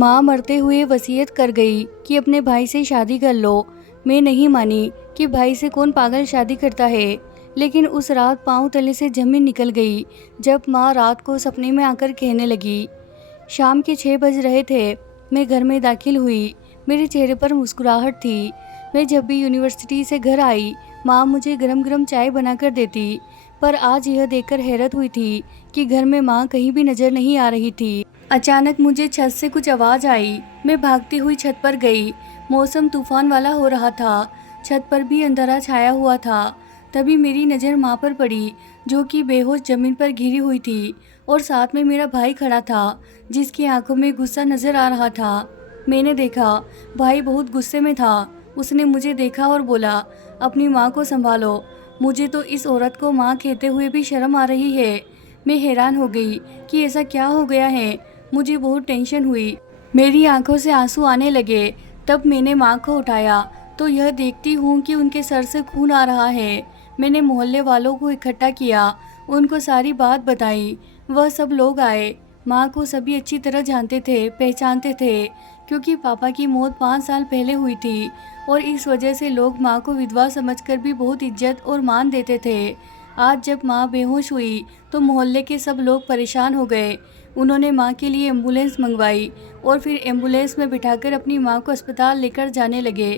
माँ मरते हुए वसीयत कर गई कि अपने भाई से शादी कर लो। मैं नहीं मानी कि भाई से कौन पागल शादी करता है। लेकिन उस रात पाँव तले से जमीन निकल गई जब माँ रात को सपने में आकर कहने लगी। शाम के 6 बज रहे थे। मैं घर में दाखिल हुई। मेरे चेहरे पर मुस्कुराहट थी। मैं जब भी यूनिवर्सिटी से घर आई, माँ मुझे गरम गरम चाय बनाकर देती। पर आज यह देखकर हैरत हुई थी कि घर में माँ कहीं भी नजर नहीं आ रही थी। अचानक मुझे छत से कुछ आवाज़ आई। मैं भागती हुई छत पर गई। मौसम तूफान वाला हो रहा था। छत पर भी अंधेरा छाया हुआ था। तभी मेरी नज़र माँ पर पड़ी, जो कि बेहोश जमीन पर गिरी हुई थी, और साथ में मेरा भाई खड़ा था, जिसकी आंखों में गुस्सा नजर आ रहा था। मैंने देखा, भाई बहुत गुस्से में था। उसने मुझे देखा और बोला, अपनी माँ को संभालो। मुझे तो इस औरत को माँ कहते हुए भी शर्म आ रही है। मैं हैरान हो गई कि ऐसा क्या हो गया है। मुझे बहुत टेंशन हुई। मेरी आंखों से आंसू आने लगे। तब मैंने माँ को उठाया तो यह देखती हूँ कि उनके सर से खून आ रहा है। मैंने मोहल्ले वालों को इकट्ठा किया, उनको सारी बात बताई। वह सब लोग आए। माँ को सभी अच्छी तरह जानते थे, पहचानते थे, क्योंकि पापा की मौत 5 साल पहले हुई थी, और इस वजह से लोग माँ को विधवा समझकर भी बहुत इज्जत और मान देते थे। आज जब माँ बेहोश हुई तो मोहल्ले के सब लोग परेशान हो गए। उन्होंने माँ के लिए एम्बुलेंस मंगवाई और फिर एम्बुलेंस में बिठाकर अपनी माँ को अस्पताल लेकर जाने लगे।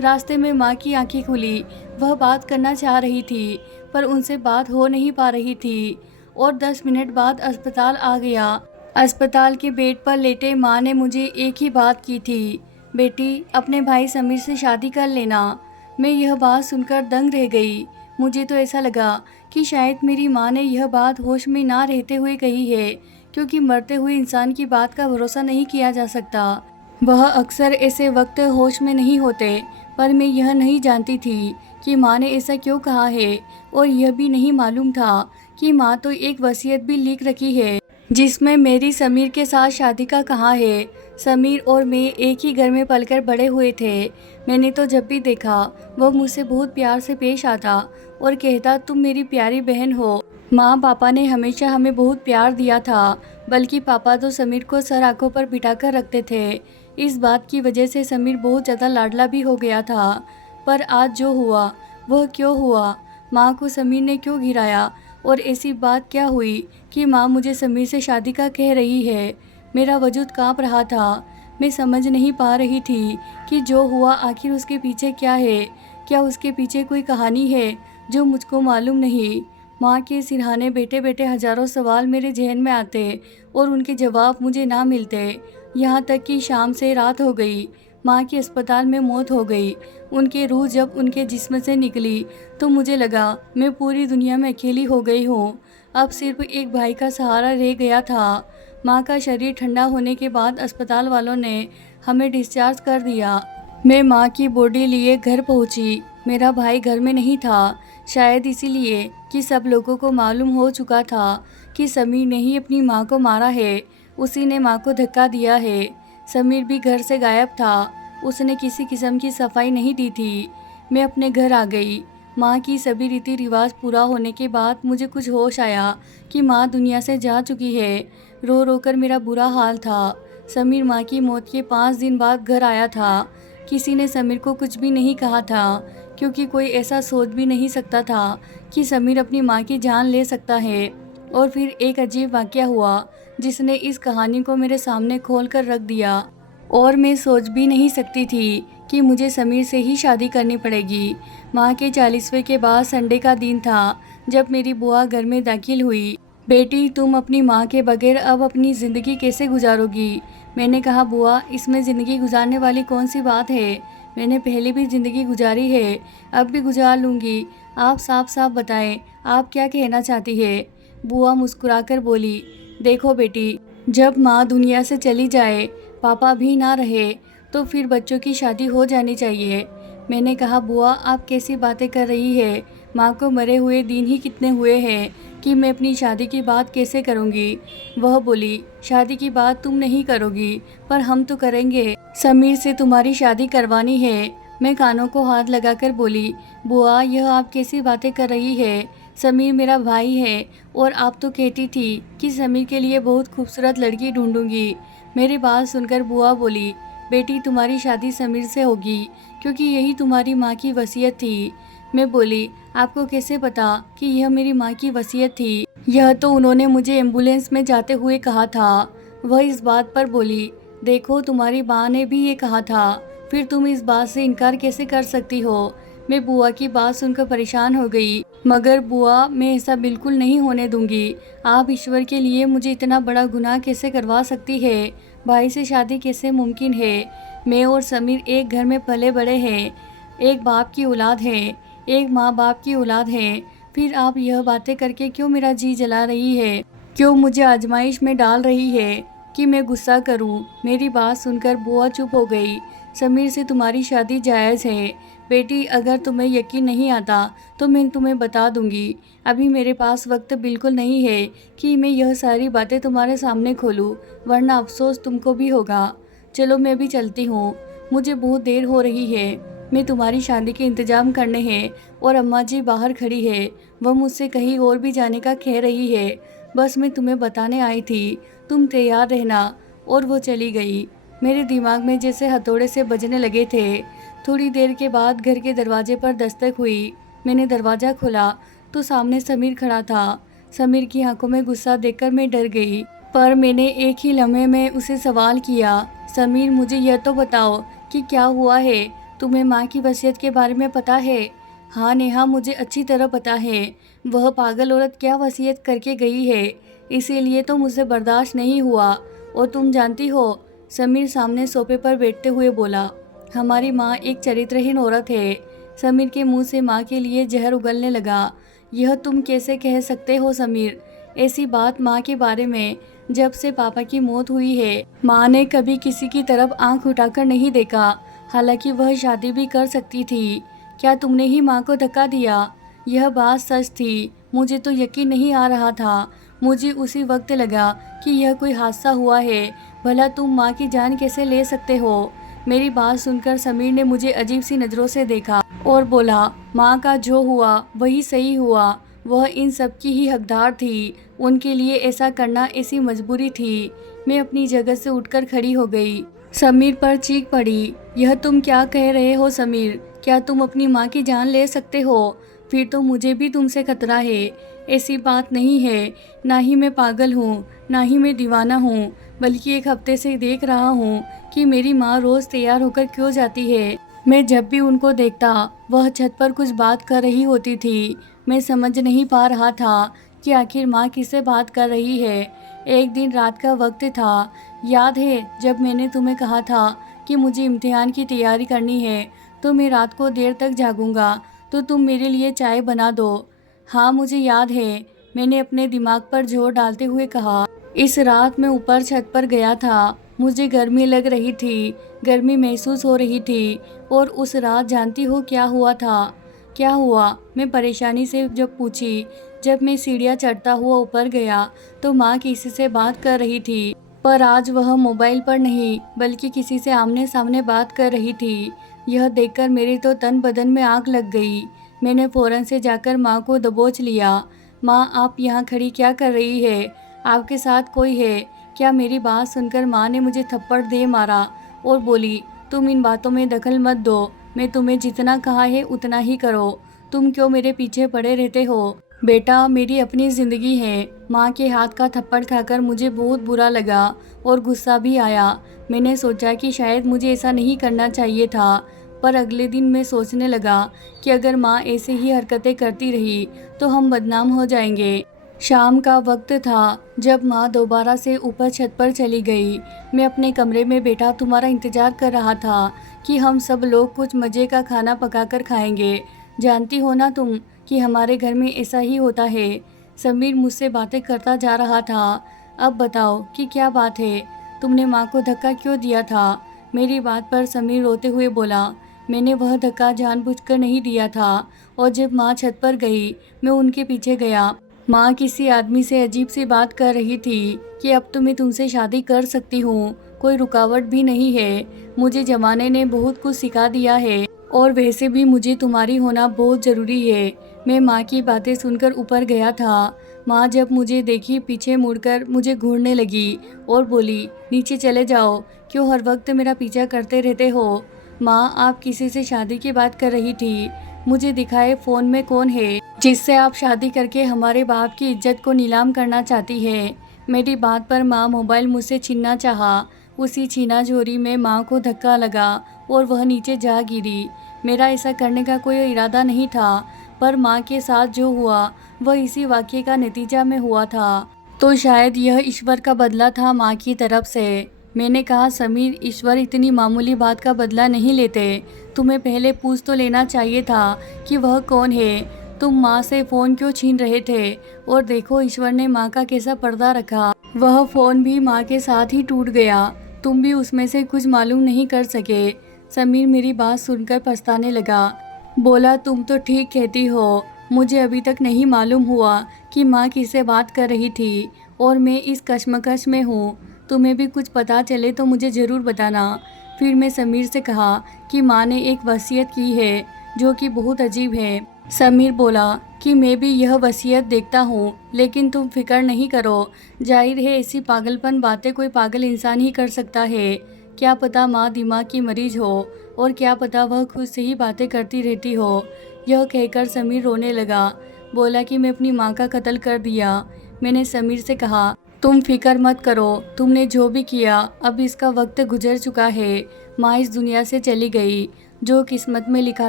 रास्ते में माँ की आंखें खुली। वह बात करना चाह रही थी, पर उनसे बात हो नहीं पा रही थी। और 10 मिनट बाद अस्पताल आ गया। अस्पताल के बेड पर लेटे माँ ने मुझे एक ही बात की थी, बेटी अपने भाई समीर से शादी कर लेना। मैं यह बात सुनकर दंग रह गई। मुझे तो ऐसा लगा कि शायद मेरी माँ ने यह बात होश में ना रहते हुए कही है, क्योंकि मरते हुए इंसान की बात का भरोसा नहीं किया जा सकता। वह अक्सर ऐसे वक्त होश में नहीं होते। पर मैं यह नहीं जानती थी कि माँ ने ऐसा क्यों कहा है, और यह भी नहीं मालूम था कि माँ तो एक वसीयत भी लिख रखी है, जिसमें मेरी समीर के साथ शादी का कहा है। समीर और मैं एक ही घर में पलकर बड़े हुए थे। मैंने तो जब भी देखा, वह मुझसे बहुत प्यार से पेश आता और कहता, तुम मेरी प्यारी बहन हो। माँ पापा ने हमेशा हमें बहुत प्यार दिया था, बल्कि पापा तो समीर को सर आंखों पर बिठाकर रखते थे। इस बात की वजह से समीर बहुत ज़्यादा लाडला भी हो गया था। पर आज जो हुआ वह क्यों हुआ? माँ को समीर ने क्यों गिराया? और ऐसी बात क्या हुई कि माँ मुझे समीर से शादी का कह रही है? मेरा वजूद काँप रहा था। मैं समझ नहीं पा रही थी कि जो हुआ आखिर उसके पीछे क्या है। क्या उसके पीछे कोई कहानी है जो मुझको मालूम नहीं? माँ के सिरहाने बैठे बैठे हजारों सवाल मेरे जहन में आते और उनके जवाब मुझे ना मिलते। यहाँ तक कि शाम से रात हो गई। माँ की अस्पताल में मौत हो गई। उनकी रूह जब उनके जिस्म से निकली तो मुझे लगा मैं पूरी दुनिया में अकेली हो गई हूँ। अब सिर्फ एक भाई का सहारा रह गया था। माँ का शरीर ठंडा होने के बाद अस्पताल वालों ने हमें डिस्चार्ज कर दिया। मैं माँ की बॉडी लिए घर पहुँची। मेरा भाई घर में नहीं था, शायद इसीलिए कि सब लोगों को मालूम हो चुका था कि समीर ने ही अपनी माँ को मारा है। उसी ने माँ को धक्का दिया है। समीर भी घर से गायब था। उसने किसी किस्म की सफाई नहीं दी थी। मैं अपने घर आ गई। माँ की सभी रीति रिवाज पूरा होने के बाद मुझे कुछ होश आया कि माँ दुनिया से जा चुकी है। रो रो कर मेरा बुरा हाल था। समीर माँ की मौत के 5 दिन बाद घर आया था। किसी ने समीर को कुछ भी नहीं कहा था, क्योंकि कोई ऐसा सोच भी नहीं सकता था कि समीर अपनी माँ की जान ले सकता है। और फिर एक अजीब वाक़या हुआ जिसने इस कहानी को मेरे सामने खोल कर रख दिया, और मैं सोच भी नहीं सकती थी कि मुझे समीर से ही शादी करनी पड़ेगी। माँ के 40वें के बाद संडे का दिन था जब मेरी बुआ घर में दाखिल हुई। बेटी, तुम अपनी माँ के बगैर अब अपनी ज़िंदगी कैसे गुजारोगी? मैंने कहा, बुआ, इसमें ज़िंदगी गुजारने वाली कौन सी बात है? मैंने पहले भी ज़िंदगी गुजारी है, अब भी गुजार लूँगी। आप साफ साफ बताएं, आप क्या कहना चाहती है? बुआ मुस्कुराकर बोली, देखो बेटी, जब माँ दुनिया से चली जाए, पापा भी ना रहे, तो फिर बच्चों की शादी हो जानी चाहिए। मैंने कहा, बुआ, आप कैसी बातें कर रही है? माँ को मरे हुए दिन ही कितने हुए हैं कि मैं अपनी शादी की बात कैसे करूँगी? वह बोली, शादी की बात तुम नहीं करोगी, पर हम तो करेंगे। समीर से तुम्हारी शादी करवानी है। मैं कानों को हाथ लगाकर बोली, बुआ, यह आप कैसी बातें कर रही है? समीर मेरा भाई है, और आप तो कहती थी कि समीर के लिए बहुत खूबसूरत लड़की ढूंढूंगी। मेरी बात सुनकर बुआ बोली, बेटी तुम्हारी शादी समीर से होगी क्योंकि यही तुम्हारी माँ की वसीयत थी। मैं बोली, आपको कैसे पता कि यह मेरी माँ की वसीयत थी? यह तो उन्होंने मुझे एम्बुलेंस में जाते हुए कहा था। वह इस बात पर बोली, देखो तुम्हारी माँ ने भी ये कहा था, फिर तुम इस बात से इनकार कैसे कर सकती हो? मैं बुआ की बात सुनकर परेशान हो गई। मगर बुआ, मैं ऐसा बिल्कुल नहीं होने दूंगी। आप ईश्वर के लिए मुझे इतना बड़ा गुनाह कैसे करवा सकती है? भाई से शादी कैसे मुमकिन है? मैं और समीर एक घर में पले बड़े हैं, एक बाप की औलाद है, एक माँ बाप की औलाद है। फिर आप यह बातें करके क्यों मेरा जी जला रही है? क्यों मुझे आजमाइश में डाल रही है कि मैं गुस्सा करूं? मेरी बात सुनकर बुआ चुप हो गई। समीर से तुम्हारी शादी जायज़ है बेटी, अगर तुम्हें यकीन नहीं आता तो मैं तुम्हें बता दूंगी। अभी मेरे पास वक्त बिल्कुल नहीं है कि मैं यह सारी बातें तुम्हारे सामने खोलूं, वरना अफसोस तुमको भी होगा। चलो मैं भी चलती हूँ, मुझे बहुत देर हो रही है। मैं तुम्हारी शादी के इंतजाम करने हैं और अम्मा जी बाहर खड़ी है, वह मुझसे कहीं और भी जाने का कह रही है। बस मैं तुम्हें बताने आई थी, तुम तैयार रहना। और वो चली गई। मेरे दिमाग में जैसे हथौड़े से बजने लगे थे। थोड़ी देर के बाद घर के दरवाजे पर दस्तक हुई। मैंने दरवाज़ा खोला तो सामने समीर खड़ा था। समीर की आंखों में गुस्सा देखकर मैं डर गई, पर मैंने एक ही लम्हे में उसे सवाल किया, समीर मुझे यह तो बताओ कि क्या हुआ है? तुम्हें माँ की वसीयत के बारे में पता है? हाँ नेहा, मुझे अच्छी तरह पता है। वह पागल औरत क्या वसीयत करके गई है, इसीलिए तो मुझसे बर्दाश्त नहीं हुआ। और तुम जानती हो, समीर सामने सोफे पर बैठते हुए बोला, हमारी माँ एक चरित्रहीन औरत है। समीर के मुंह से माँ के लिए जहर उगलने लगा। यह तुम कैसे कह सकते हो समीर? ऐसी बात माँ के बारे में? जब से पापा की मौत हुई है माँ ने कभी किसी की तरफ आंख उठाकर नहीं देखा, हालांकि वह शादी भी कर सकती थी। क्या तुमने ही माँ को धक्का दिया? यह बात सच थी। मुझे तो यकीन नहीं आ रहा था। मुझे उसी वक्त लगा कि यह कोई हादसा हुआ है। भला तुम माँ की जान कैसे ले सकते हो? मेरी बात सुनकर समीर ने मुझे अजीब सी नज़रों से देखा और बोला, माँ का जो हुआ वही सही हुआ। वह इन सब की ही हकदार थी। उनके लिए ऐसा करना ऐसी मजबूरी थी। मैं अपनी जगह से उठकर खड़ी हो गई। समीर पर चीख पड़ी, यह तुम क्या कह रहे हो समीर? क्या तुम अपनी माँ की जान ले सकते हो? फिर तो मुझे भी तुमसे खतरा है। ऐसी बात नहीं है। ना ही मैं पागल हूँ, ना ही मैं दीवाना हूँ, बल्कि एक हफ्ते से देख रहा हूँ कि मेरी माँ रोज़ तैयार होकर क्यों जाती है। मैं जब भी उनको देखता, वह छत पर कुछ बात कर रही होती थी। मैं समझ नहीं पा रहा था कि आखिर माँ किससे बात कर रही है। एक दिन रात का वक्त था, याद है जब मैंने तुम्हें कहा था कि मुझे इम्तिहान की तैयारी करनी है, तो मैं रात को देर तक जागूंगा, तो तुम मेरे लिए चाय बना दो। हाँ मुझे याद है, मैंने अपने दिमाग पर जोर डालते हुए कहा। इस रात मैं ऊपर छत पर गया था। मुझे गर्मी लग रही थी, गर्मी महसूस हो रही थी। और उस रात जानती हो क्या हुआ था? क्या हुआ? मैं परेशानी से जब पूछी। जब मैं सीढ़ियाँ चढ़ता हुआ ऊपर गया तो माँ किसी से बात कर रही थी, पर आज वह मोबाइल पर नहीं बल्कि किसी से आमने सामने बात कर रही थी। यह देखकर मेरे तो तन बदन में आग लग गई। मैंने फौरन से जाकर माँ को दबोच लिया। माँ, आप यहाँ खड़ी क्या कर रही है? आपके साथ कोई है क्या? मेरी बात सुनकर माँ ने मुझे थप्पड़ दे मारा और बोली, तुम इन बातों में दखल मत दो। मैं तुम्हें जितना कहा है उतना ही करो। तुम क्यों मेरे पीछे पड़े रहते हो? बेटा, मेरी अपनी ज़िंदगी है। माँ के हाथ का थप्पड़ खाकर मुझे बहुत बुरा लगा और गुस्सा भी आया। मैंने सोचा कि शायद मुझे ऐसा नहीं करना चाहिए था, पर अगले दिन मैं सोचने लगा कि अगर माँ ऐसे ही हरकतें करती रही तो हम बदनाम हो जाएंगे। शाम का वक्त था जब माँ दोबारा से ऊपर छत पर चली गई। मैं अपने कमरे में बैठा तुम्हारा इंतज़ार कर रहा था कि हम सब लोग कुछ मज़े का खाना पकाकर खाएंगे। जानती हो ना तुम कि हमारे घर में ऐसा ही होता है। समीर मुझसे बातें करता जा रहा था। अब बताओ कि क्या बात है? तुमने माँ को धक्का क्यों दिया था? मेरी बात पर समीर रोते हुए बोला, मैंने वह धक्का जानबूझकर नहीं दिया था। और जब माँ छत पर गई मैं उनके पीछे गया। माँ किसी आदमी से अजीब सी बात कर रही थी कि अब तो मैं तुमसे शादी कर सकती हूँ, कोई रुकावट भी नहीं है। मुझे ज़माने ने बहुत कुछ सिखा दिया है और वैसे भी मुझे तुम्हारी होना बहुत ज़रूरी है। मैं माँ की बातें सुनकर ऊपर गया था। माँ जब मुझे देखी पीछे मुड़कर मुझे घूरने लगी और बोली, नीचे चले जाओ, क्यों हर वक्त मेरा पीछा करते रहते हो। माँ, आप किसी से शादी की बात कर रही थी। मुझे दिखाए फ़ोन में कौन है जिससे आप शादी करके हमारे बाप की इज्जत को नीलाम करना चाहती है। मेरी बात पर माँ मोबाइल मुझसे छीनना चाहा। उसी छीना झोरी में माँ को धक्का लगा और वह नीचे जा गिरी। मेरा ऐसा करने का कोई इरादा नहीं था, पर माँ के साथ जो हुआ वह इसी वाक़ये का नतीजा में हुआ था। तो शायद यह ईश्वर का बदला था माँ की तरफ से। मैंने कहा, समीर, ईश्वर इतनी मामूली बात का बदला नहीं लेते। तुम्हें पहले पूछ तो लेना चाहिए था कि वह कौन है। तुम माँ से फ़ोन क्यों छीन रहे थे? और देखो ईश्वर ने माँ का कैसा पर्दा रखा। वह फ़ोन भी माँ के साथ ही टूट गया। तुम भी उसमें से कुछ मालूम नहीं कर सके। समीर मेरी बात सुनकर पछताने लगा। बोला, तुम तो ठीक कहती हो। मुझे अभी तक नहीं मालूम हुआ कि माँ किससे बात कर रही थी और मैं इस कश्मकश में हूँ। तुम्हें भी कुछ पता चले तो मुझे ज़रूर बताना। फिर मैं समीर से कहा कि माँ ने एक वसीयत की है जो कि बहुत अजीब है। समीर बोला कि मैं भी यह वसीयत देखता हूँ, लेकिन तुम फिक्र नहीं करो। जाहिर है ऐसी पागलपन बातें कोई पागल इंसान ही कर सकता है। क्या पता माँ दिमाग की मरीज हो और क्या पता वह खुद से ही बातें करती रहती हो। यह कहकर समीर रोने लगा। बोला कि मैं अपनी माँ का कत्ल कर दिया। मैंने समीर से कहा, तुम फिक्र मत करो, तुमने जो भी किया अब इसका वक्त गुजर चुका है। माँ इस दुनिया से चली गई। जो किस्मत में लिखा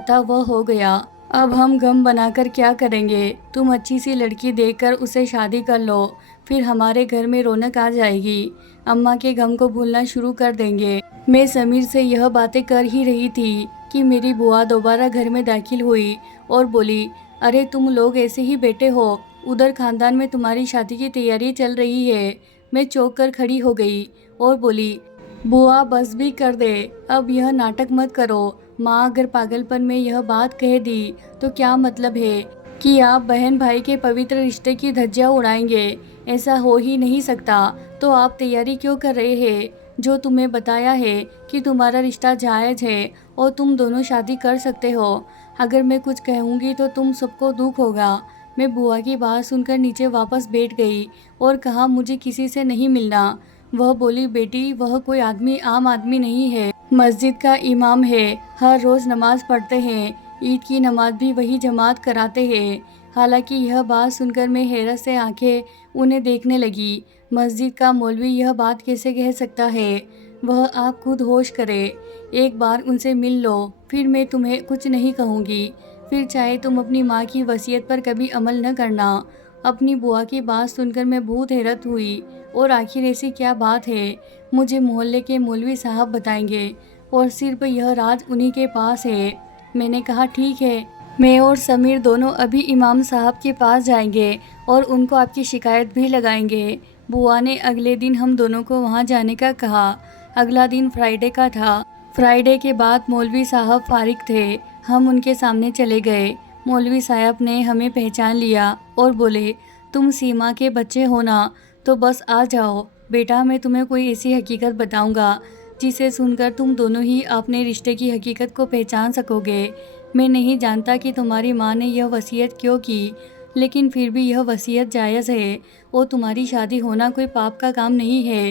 था वह हो गया। अब हम गम बनाकर क्या करेंगे। तुम अच्छी सी लड़की देखकर उसे शादी कर लो, फिर हमारे घर में रौनक आ जाएगी। अम्मा के गम को भूलना शुरू कर देंगे। मैं समीर से यह बातें कर ही रही थी कि मेरी बुआ दोबारा घर में दाखिल हुई और बोली, अरे तुम लोग ऐसे ही बैठे हो, उधर खानदान में तुम्हारी शादी की तैयारी चल रही है। मैं चौंक कर खड़ी हो गई और बोली, बुआ बस भी कर दे, अब यह नाटक मत करो। माँ अगर पागलपन में यह बात कह दी तो क्या मतलब है कि आप बहन भाई के पवित्र रिश्ते की धज्जियां उड़ाएंगे। ऐसा हो ही नहीं सकता। तो आप तैयारी क्यों कर रहे हैं? जो तुम्हें बताया है कि तुम्हारा रिश्ता जायज़ है और तुम दोनों शादी कर सकते हो। अगर मैं कुछ कहूँगी तो तुम सबको दुख होगा। मैं बुआ की बात सुनकर नीचे वापस बैठ गई और कहा, मुझे किसी से नहीं मिलना। वह बोली, बेटी वह कोई आदमी आम आदमी नहीं है, मस्जिद का इमाम है, हर रोज़ नमाज पढ़ते हैं, ईद की नमाज भी वही जमात कराते हैं। हालांकि यह बात सुनकर मैं हैरत से आंखें उन्हें देखने लगी। मस्जिद का मौलवी यह बात कैसे कह सकता है? वह आप खुद होश करे। एक बार उनसे मिल लो, फिर मैं तुम्हें कुछ नहीं कहूँगी। फिर चाहे तुम अपनी माँ की वसीयत पर कभी अमल न करना। अपनी बुआ की बात सुनकर मैं बहुत हैरत हुई और आखिर ऐसी क्या बात है? मुझे मोहल्ले के मौलवी साहब बताएंगे और सिर्फ यह राज उन्हीं के पास है। मैंने कहा, ठीक है, मैं और समीर दोनों अभी इमाम साहब के पास जाएंगे और उनको आपकी शिकायत भी लगाएंगे। बुआ ने अगले दिन हम दोनों को वहां जाने का कहा। अगला दिन फ्राइडे का था। फ्राइडे के बाद मौलवी साहब फारिग थे। हम उनके सामने चले गए। मौलवी साहब ने हमें पहचान लिया और बोले, तुम सीमा के बच्चे हो ना, तो बस आ जाओ बेटा, मैं तुम्हें कोई ऐसी हकीकत बताऊंगा जिसे सुनकर तुम दोनों ही अपने रिश्ते की हकीकत को पहचान सकोगे। मैं नहीं जानता कि तुम्हारी माँ ने यह वसीयत क्यों की, लेकिन फिर भी यह वसीयत जायज़ है और तुम्हारी शादी होना कोई पाप का काम नहीं है।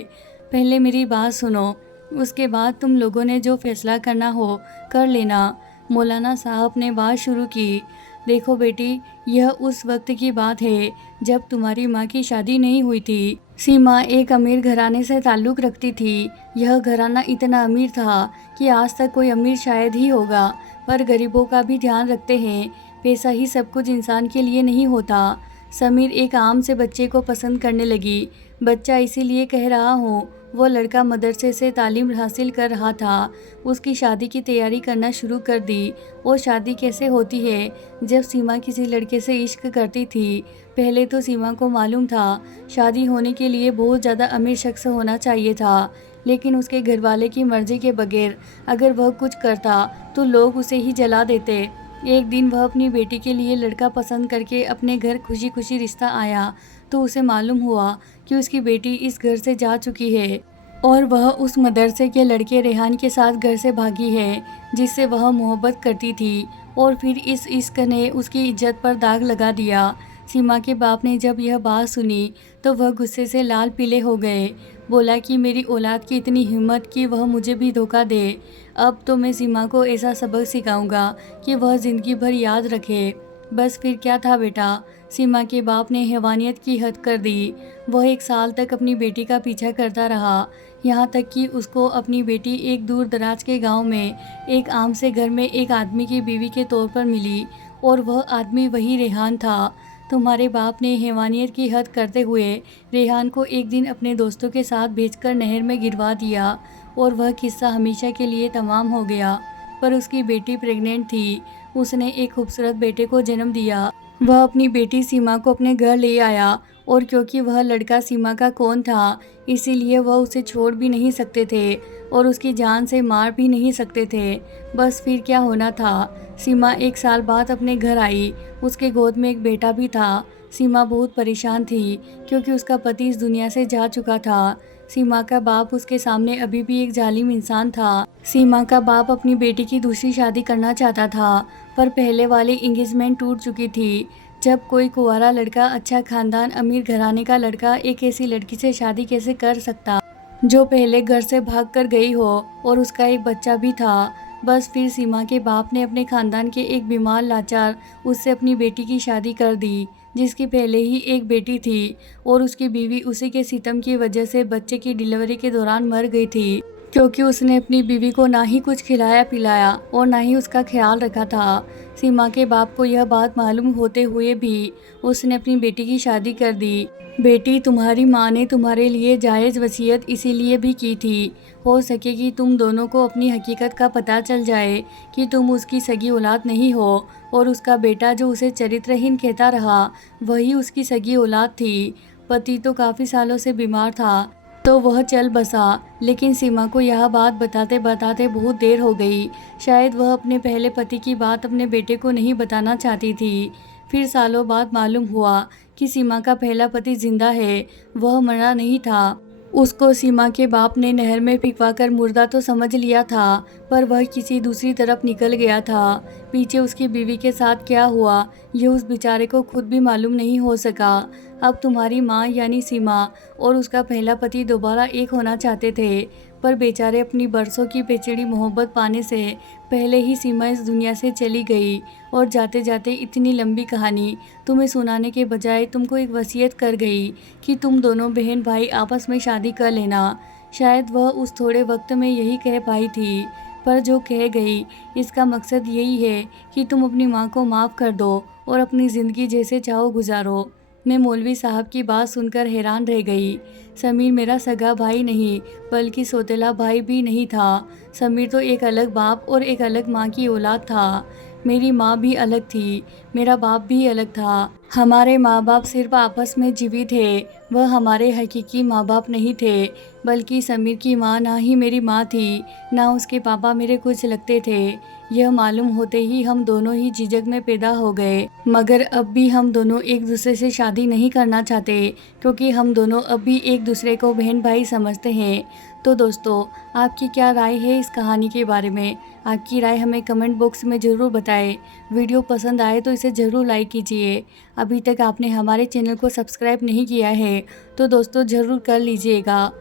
पहले मेरी बात सुनो, उसके बाद तुम लोगों ने जो फैसला करना हो कर लेना। मौलाना साहब ने बात शुरू की। देखो बेटी, यह उस वक्त की बात है जब तुम्हारी माँ की शादी नहीं हुई थी। सीमा एक अमीर घराने से ताल्लुक़ रखती थी। यह घराना इतना अमीर था कि आज तक कोई अमीर शायद ही होगा, पर गरीबों का भी ध्यान रखते हैं। पैसा ही सब कुछ इंसान के लिए नहीं होता। समीर एक आम से बच्चे को पसंद करने लगी। बच्चा इसीलिए कह रहा हूँ, वो लड़का मदरसे से तालीम हासिल कर रहा था। उसकी शादी की तैयारी करना शुरू कर दी। और शादी कैसे होती है? जब सीमा किसी लड़के से इश्क करती थी, पहले तो सीमा को मालूम था शादी होने के लिए बहुत ज़्यादा अमीर शख्स होना चाहिए था, लेकिन उसके घरवाले की मर्ज़ी के बगैर अगर वह कुछ करता तो लोग उसे ही जला देते। एक दिन वह अपनी बेटी के लिए लड़का पसंद करके अपने घर खुशी खुशी रिश्ता आया तो उसे मालूम हुआ कि उसकी बेटी इस घर से जा चुकी है और वह उस मदरसे के लड़के रेहान के साथ घर से भागी है जिससे वह मोहब्बत करती थी। और फिर इस इश्क ने उसकी इज्जत पर दाग लगा दिया। सीमा के बाप ने जब यह बात सुनी तो वह गुस्से से लाल पीले हो गए। बोला कि मेरी औलाद की इतनी हिम्मत कि वह मुझे भी धोखा दे। अब तो मैं सीमा को ऐसा सबक सिखाऊंगा कि वह ज़िंदगी भर याद रखे। बस फिर क्या था बेटा, सीमा के बाप ने हैवानियत की हद कर दी। वह 1 साल तक अपनी बेटी का पीछा करता रहा, यहाँ तक कि उसको अपनी बेटी एक दूर दराज के गांव में एक आम से घर में एक आदमी की बीवी के तौर पर मिली और वह आदमी वही रेहान था। तुम्हारे बाप ने हैवानियत की हद करते हुए रेहान को एक दिन अपने दोस्तों के साथ भेजकर नहर में गिरवा दिया और वह किस्सा हमेशा के लिए तमाम हो गया। पर उसकी बेटी प्रेग्नेंट थी। उसने एक खूबसूरत बेटे को जन्म दिया। वह अपनी बेटी सीमा को अपने घर ले आया और क्योंकि वह लड़का सीमा का कौन था, इसीलिए वह उसे छोड़ भी नहीं सकते थे और उसकी जान से मार भी नहीं सकते थे। बस फिर क्या होना था। सीमा 1 साल बाद अपने घर आई। उसके गोद में एक बेटा भी था। सीमा बहुत परेशान थी क्योंकि उसका पति इस दुनिया से जा चुका था। सीमा का बाप उसके सामने अभी भी एक जालिम इंसान था। सीमा का बाप अपनी बेटी की दूसरी शादी करना चाहता था, पर पहले वाली एंगेजमेंट टूट चुकी थी। जब कोई कुंवारा लड़का, अच्छा खानदान, अमीर घराने का लड़का एक ऐसी लड़की से शादी कैसे कर सकता जो पहले घर से भाग कर गई हो और उसका एक बच्चा भी था। बस फिर सीमा के बाप ने अपने खानदान के एक बीमार लाचार उससे अपनी बेटी की शादी कर दी, जिसकी पहले ही एक बेटी थी और उसकी बीवी उसी के सितम की वजह से बच्चे की डिलीवरी के दौरान मर गई थी, क्योंकि उसने अपनी बीवी को ना ही कुछ खिलाया पिलाया और ना ही उसका ख्याल रखा था। सीमा के बाप को यह बात मालूम होते हुए भी उसने अपनी बेटी की शादी कर दी। बेटी, तुम्हारी माँ ने तुम्हारे लिए जायज़ वसीयत इसीलिए भी की थी, हो सके कि तुम दोनों को अपनी हकीकत का पता चल जाए कि तुम उसकी सगी औलाद नहीं हो और उसका बेटा जो उसे चरित्रहीन कहता रहा वही उसकी सगी औलाद थी। पति तो काफ़ी सालों से बीमार था तो वह चल बसा, लेकिन सीमा को यह बात बताते बताते बहुत देर हो गई। शायद वह अपने पहले पति की बात अपने बेटे को नहीं बताना चाहती थी। फिर सालों बाद मालूम हुआ कि सीमा का पहला पति जिंदा है, वह मरा नहीं था। उसको सीमा के बाप ने नहर में फिकवाकर मुर्दा तो समझ लिया था, पर वह किसी दूसरी तरफ निकल गया था। पीछे उसकी बीवी के साथ क्या हुआ ये उस बेचारे को खुद भी मालूम नहीं हो सका। अब तुम्हारी माँ यानी सीमा और उसका पहला पति दोबारा एक होना चाहते थे, पर बेचारे अपनी बरसों की पेचीदी मोहब्बत पाने से पहले ही सीमा इस दुनिया से चली गई। और जाते जाते इतनी लंबी कहानी तुम्हें सुनाने के बजाय तुमको एक वसीयत कर गई कि तुम दोनों बहन भाई आपस में शादी कर लेना। शायद वह उस थोड़े वक्त में यही कह पाई थी, पर जो कह गई इसका मकसद यही है कि तुम अपनी माँ को माफ़ कर दो और अपनी ज़िंदगी जैसे चाहो गुजारो। मैं मौलवी साहब की बात सुनकर हैरान रह गई। समीर मेरा सगा भाई नहीं बल्कि सौतेला भाई भी नहीं था। समीर तो एक अलग बाप और एक अलग माँ की औलाद था। मेरी माँ भी अलग थी, मेरा बाप भी अलग था। हमारे माँ बाप सिर्फ आपस में जीवित थे, वह हमारे हकीकी माँ बाप नहीं थे। बल्कि समीर की माँ ना ही मेरी माँ थी, ना उसके पापा मेरे कुछ लगते थे। यह मालूम होते ही हम दोनों ही झिझक में पैदा हो गए, मगर अब भी हम दोनों एक दूसरे से शादी नहीं करना चाहते, क्योंकि हम दोनों अब भी एक दूसरे को बहन भाई समझते हैं। तो दोस्तों, आपकी क्या राय है इस कहानी के बारे में? आपकी राय हमें कमेंट बॉक्स में ज़रूर बताएं। वीडियो पसंद आए तो इसे ज़रूर लाइक कीजिए। अभी तक आपने हमारे चैनल को सब्सक्राइब नहीं किया है तो दोस्तों ज़रूर कर लीजिएगा।